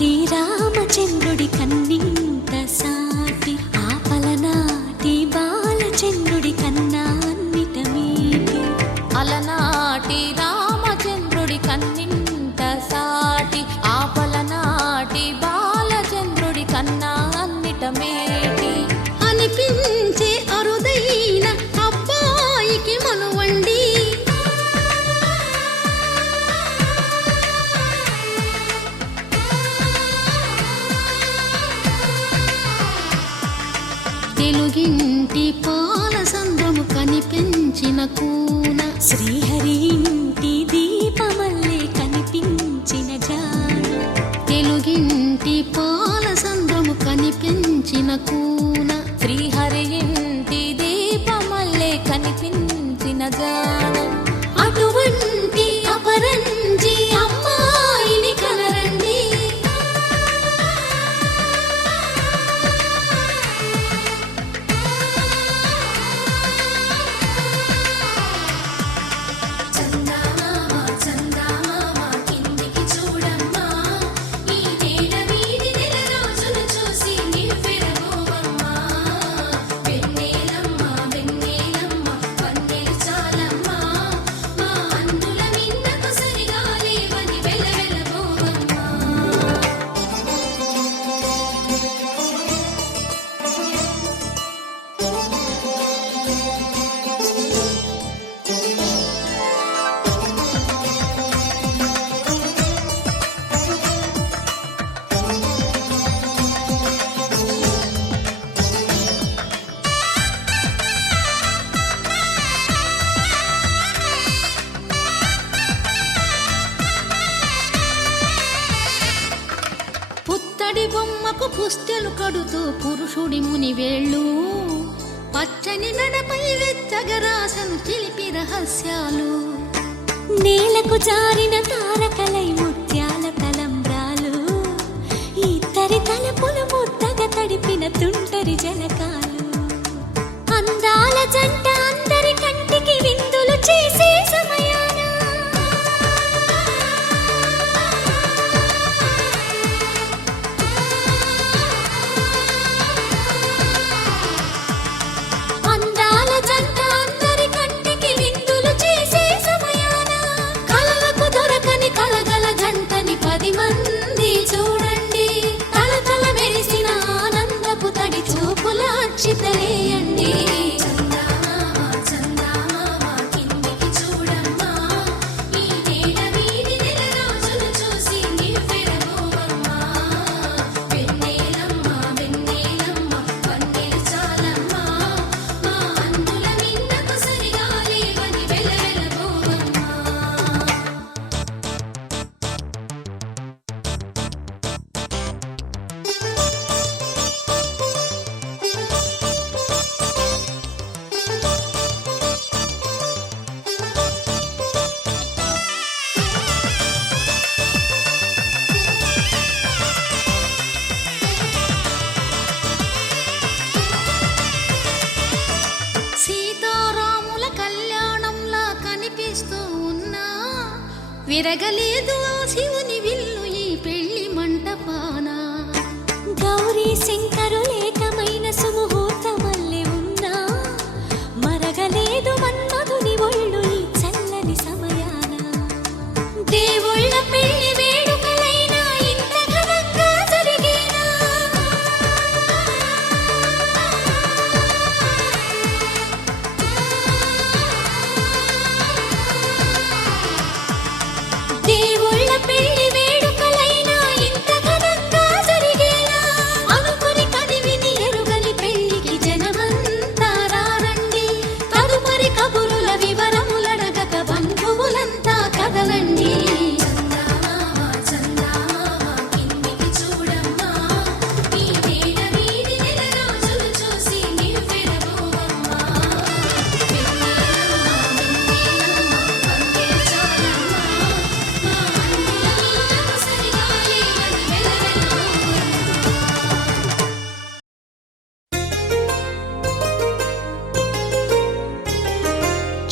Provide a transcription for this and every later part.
అలనాటి రామచంద్రుడి కన్నింత సాటి ఆపలనాటి బాలచంద్రుడి కన్నా అన్నిట మీటి అలనాటి రామచంద్రుడి కన్నింత సాటి ఆపలనాటి బాలచంద్రుడి కన్నా అన్నిట మేటి అనిపించే అరుదైన అబ్బాయికి మనువండి తెలుగింటి పాలసంద్రము కనిపించిన కూన శ్రీహరి ఇంటి దీపమల్లే కనిపించిన జాడ తెలుగింటి పాలసంద్రము కనిపించిన కూన శ్రీహరి ఇంటి దీపమల్లే కనిపించిన జాడ అటువంటి అపరంజి అమ్మాయిని కనరండి పుత్తడి బొమ్మకు పుస్తెలు కడుతూ పురుషుడి ముని వేళ్ళు పచ్చని నడపై వెచ్చగరాసను చిలిపి రహస్యాలు నేలకు జారిన తారకలై ముత్యాల తలంబ్రాలు ఇద్దరి తలపులు ముద్దగా తడిపిన తుంటరి జలకాలు అందాల జంట అందరి కంటికి విందులు చేసే సమయాన అందాల జంట అందరి కంటికి విందులు చేసే సమయాన కలలకు దొరకని కలగల జంటని 10 మంది చూడండి తలతల మెరిసిన ఆనందపు తడి చూపుల అక్షితలేయండి సీతారాముల కళ్యాణంలా కనిపిస్తూ ఉన్నా విరగలేదు ఆ శివుని విల్లు ఈ పెళ్లి మంటపాన గౌరీ శంకరులేకమైన సుముహూర్తమల్లె ఉన్నా మరగలేదు మన్మధుని ఒళ్ళు ఈ చల్లని సమయాన దేవుళ్ళ పెళ్లి వేడుకలైనా ఇంత ఘనంగా జరిగేనా దేవుళ్ళ పెళ్లి వేడుకలైనా ఇంత ఘనంగా జరిగేలా అనుకుని కదివిని ఎరుగని పెళ్లికి జనమంతా రారండి తదుపరి కబురుల వివరములడగక బంధువులంతా కదలండి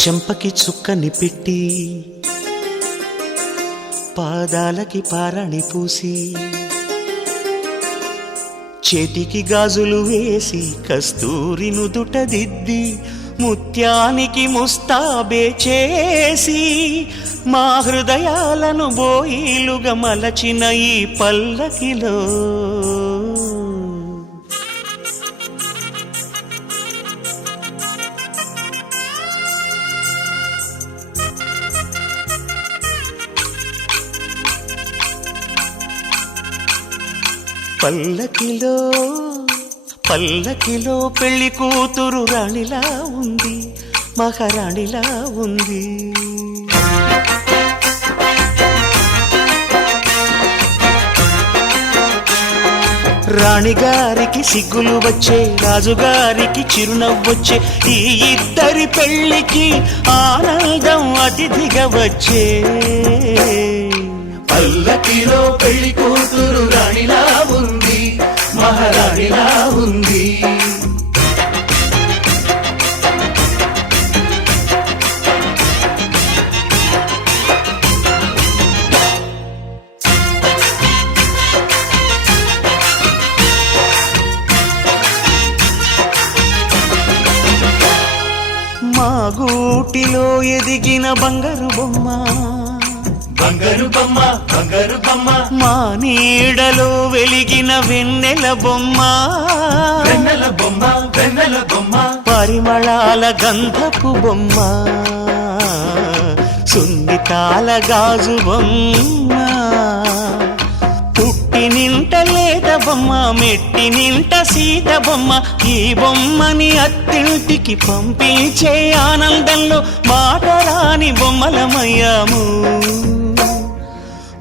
చెంపకి చుక్కని పెట్టి పాదాలకి పారని పూసి చేతికి గాజులు వేసి కస్తూరి నుదుట దిద్ది ముత్యానికి ముస్తాబే చేసి మా హృదయాలను బోయిలుగా మలచిన ఈ పల్లకిలో పల్లకిలో పల్లకిలో పెళ్లి కూతురు రాణిలా ఉంది, మహారాణిలా ఉంది. రాణిగారికి సిగ్గులు వచ్చే, రాజుగారికి చిరునవ్వొచ్చే, ఈ ఇద్దరి పెళ్లికి ఆనందం అతిథిగా వచ్చే. పల్లకిలో పెళ్లి కూతురు రాణిలా ఉంది, మహారాణిలా ఉంది. మా గూటిలో ఎదిగిన బంగారు బొమ్మ, బంగారు బొమ్మ, బంగారు బొమ్మ. మా నీడలో వెలిగిన వెన్నెల బొమ్మ, వెన్నెల బొమ్మ, వెన్నెల బొమ్మ. పరిమళాల గంధపు బొమ్మ, సున్నితాల గాజు బొమ్మ. పుట్టి నింట లేత బొమ్మ, మెట్టి నింట సీత బొమ్మ. ఈ బొమ్మని అత్తింటికి పంపించే ఆనందంలో మాటరాని బొమ్మలమయ్యాము,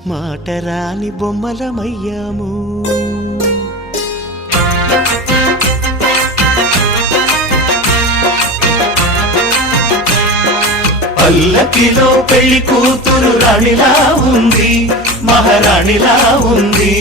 మాటరాని బొమ్మలమయ్యాము. పల్లకిలో పెళ్లి కూతురు రాణిలా ఉంది, మహారాణిలా ఉంది.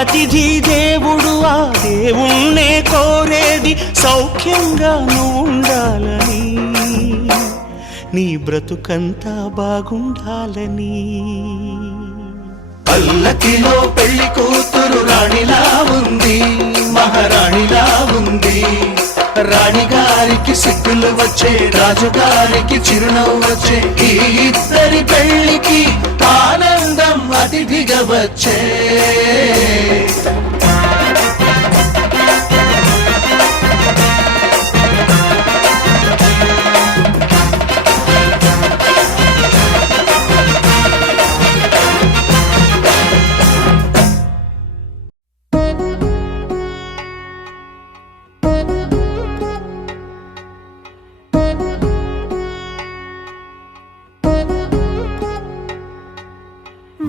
అతిథి దేవుడు ఆ దేవుణ్ణే కోరేది సౌఖ్యంగా ఉండాలని, నీ బ్రతుకంతా బాగుండాలని. పల్లకిలో పెళ్లి కూతురు రాణిలా ఉంది, మహారాణిలా ఉంది. రాణిగారికి సిగ్గులు వచ్చే, రాజుగారికి చిరునవ్వు వచ్చే, ఈ ఇద్దరి పెళ్లికి ఆనందం అతిథిగా వచ్చే.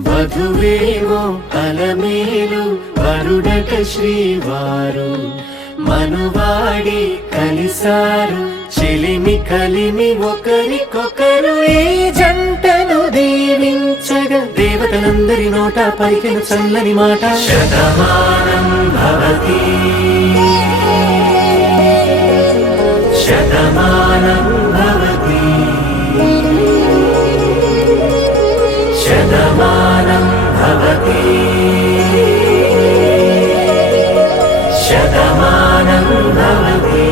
వధువేవో అలమేలు, వరుడట శ్రీవారు. మనువాడి కలిసారు, చెలిమి కలిమి ఒకరికొకరు. ఈ జంటను దీవించగా దేవతలందరి నోట పలికిన చల్లని మాట. శతమానం భవతి, శతమానం భవతి, శతమానం భవతి, శతమానం భవతి.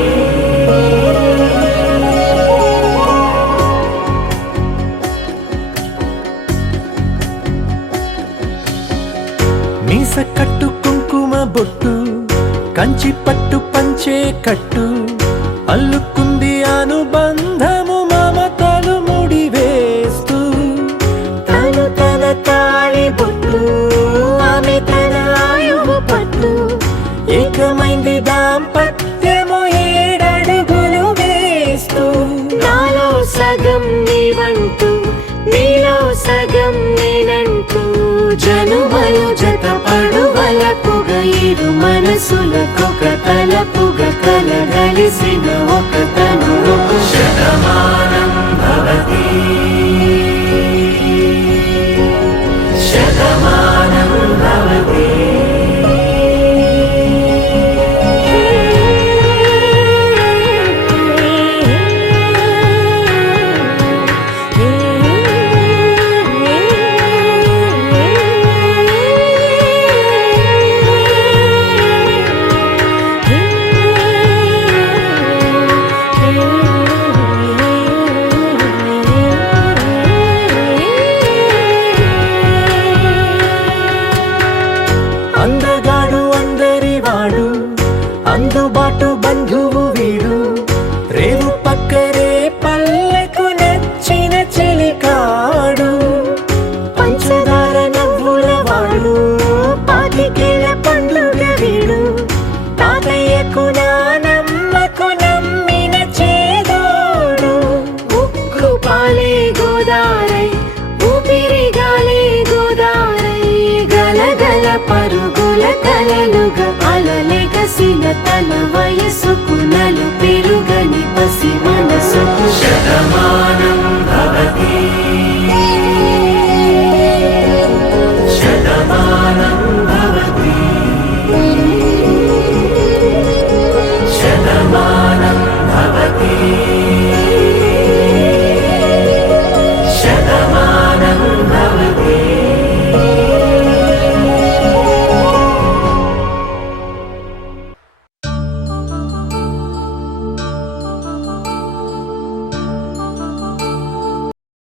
మీస కట్టు కుంకుమ బొట్టు, కంచి పట్టు పంచే కట్టు, అల్లుకుంది అనుబంధము మమతలు ముడివేస్తూ. తను తన తాళి జన్మలు జత పడువలపుగ ఇరు మనసులకొక తలపుగ కలగలిసిన ఒక తను శతమానం భవతి శతమానం భవతి అందగాడు అందరివాడు అందుబాటు బంధువు వీడు రేవు పక్కరే పల్లెకు నచ్చిన చెలికాడు పంచదార నవ్వుల వాడు పాతికేల పండుగ వీడు తాతయ్యకు నానమ్మకు నమ్మిన చేదోడు ఉక్కు పాలే గోదారై ఊపిరి గాలే గోదారై గలగల పరుగుల కలలుగా అలలెగసిన తన వయసుకు నలుపు